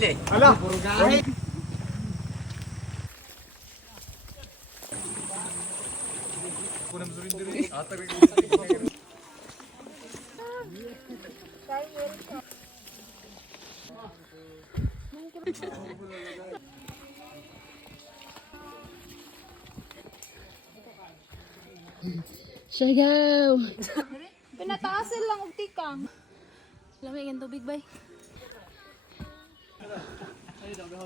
bili. Ala, puro gahe. Sigaw! Pinataasin lang og tikang. Lamig ang tubig bay.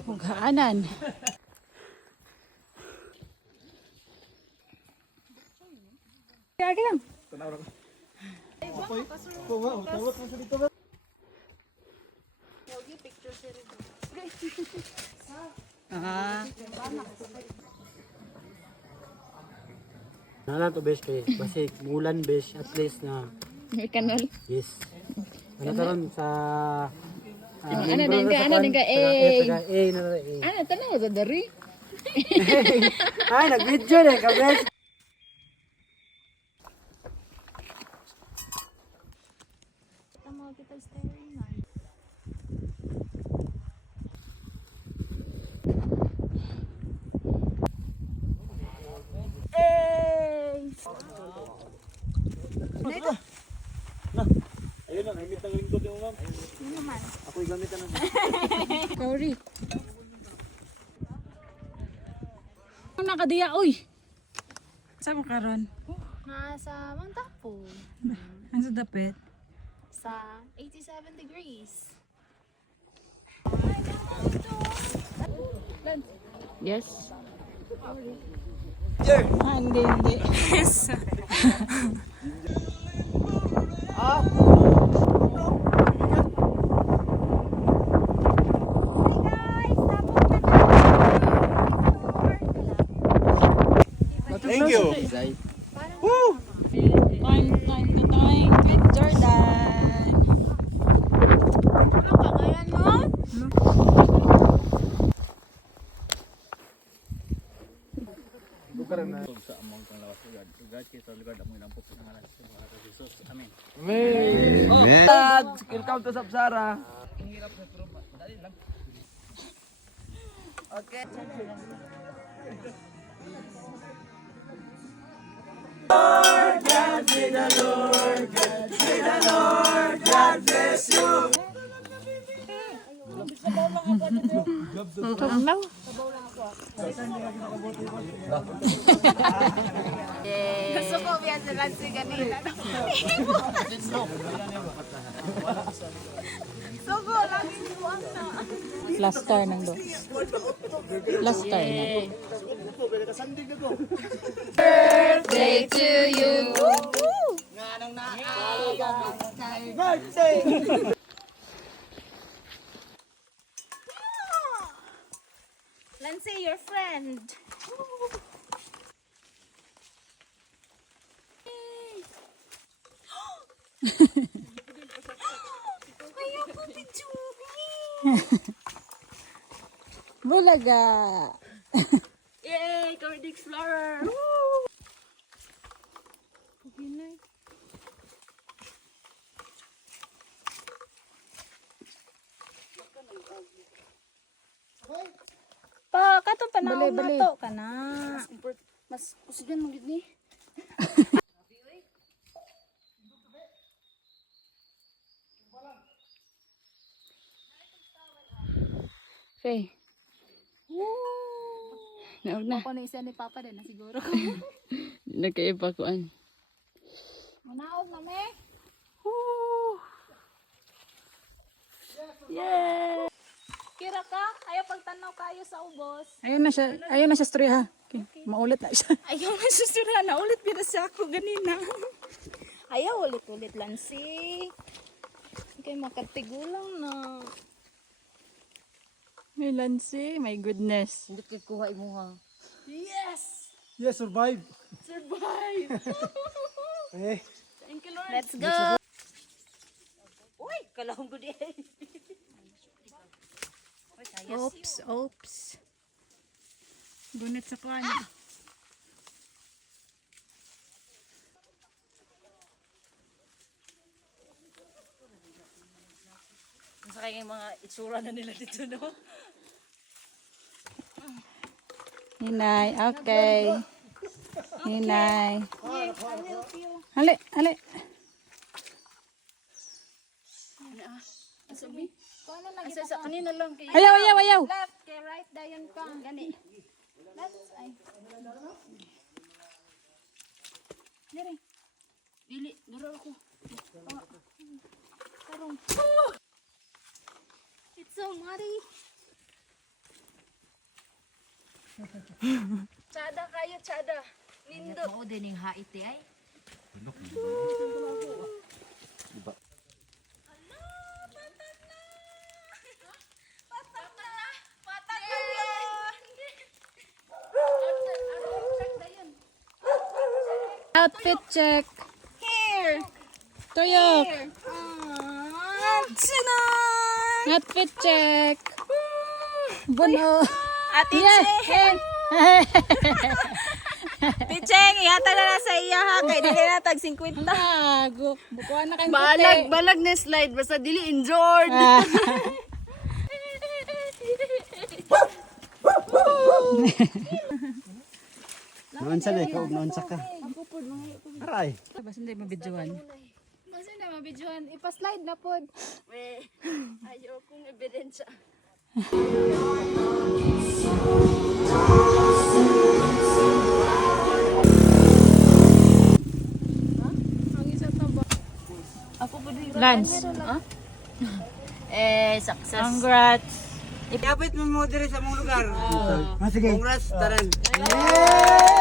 Hugaanan. Kaya lang. Ah. Nala to besh kay basi mulan besh at least na Kanol. yes. Ano karon sa Ano din ka, ano din ka, na eh. Ano, tanaw sa dari? Ay, nag-video na ka besh. Tama kita steering na. Ayun lang, himit ng lingkod yung ma'am. Ako'y gamit na Sorry. Ano nakadiya, uy? Saan mo karon? Nasa Mount Apo. Ang sa dapit? Sa 87 degrees. Yes. Hindi. Yes. Thank you. Woo! Time to time with Jordan. Ano ka ngayon mo? Sa among kang lawas ugad. Ugad kita lugar among nampok sa ngalan sa Panginoon Jesus. Amen. Amen. Welcome to Sapsara. Tumaw. Gusto ko biyan sa lansi kanina. Sugo, laging buwang na. Last star ng do. Last star na. Birthday to you. Lansi, your friend. Ayaw ko picturing. Bulaga. Yay, Covered Explorer. Pa, kato pa na Bali. to ka na. Mas kusigan mo gid ni. Faye. Naog na. Ako na isa ni Papa din na siguro. Nagkaipakuan. Manaog na me. Yay! Kira ka, ayaw pagtanaw kayo sa ubos. Ayun na siya story ha. Okay. Maulit na siya. Ayaw na susura na ulit kita sa ako ganina. Ayaw ulit-ulit Lansi. Okay, makatigulang na. May Lansi, my goodness. Hindi kay kuha imo ha. Yes! Yes, survive. Survive! Eh, Thank you, Lord. Let's go! Uy, kalahong ko di. Oops. Bunit sa kuwan. kayong mga itsura na nila dito, no? Hinay, okay. Hinay. Hali, hali. Paano na Asa sa kanina lang kayo. Ayaw, ayaw, ayaw. left kay right dayon ka gani. Left ay. Diri. Dili, duro ako. Tarong. It's so muddy. Tsada kayo, tsada. Nindot. Oo, din yung haiti ay. Patag na yan. Outfit check. Here. Tuyok. Sinan. Outfit check. Buno. Ate Yeah. Cheng. Ticheng, ihatag na sa iya ha. Kay dili na tag 50. Bago. Bukuan na kang Balag na slide. Basta dili injured. Noon sa ka, noon sa ka. Aray. Basta hindi mabidyoan. Basta na mabidyohan. Ipa-slide na pod. Ayaw kong ebidensya. Lance. Success. Congrats. Kapit mo mo dire sa mong lugar. Sige. Congrats, taran. Yay!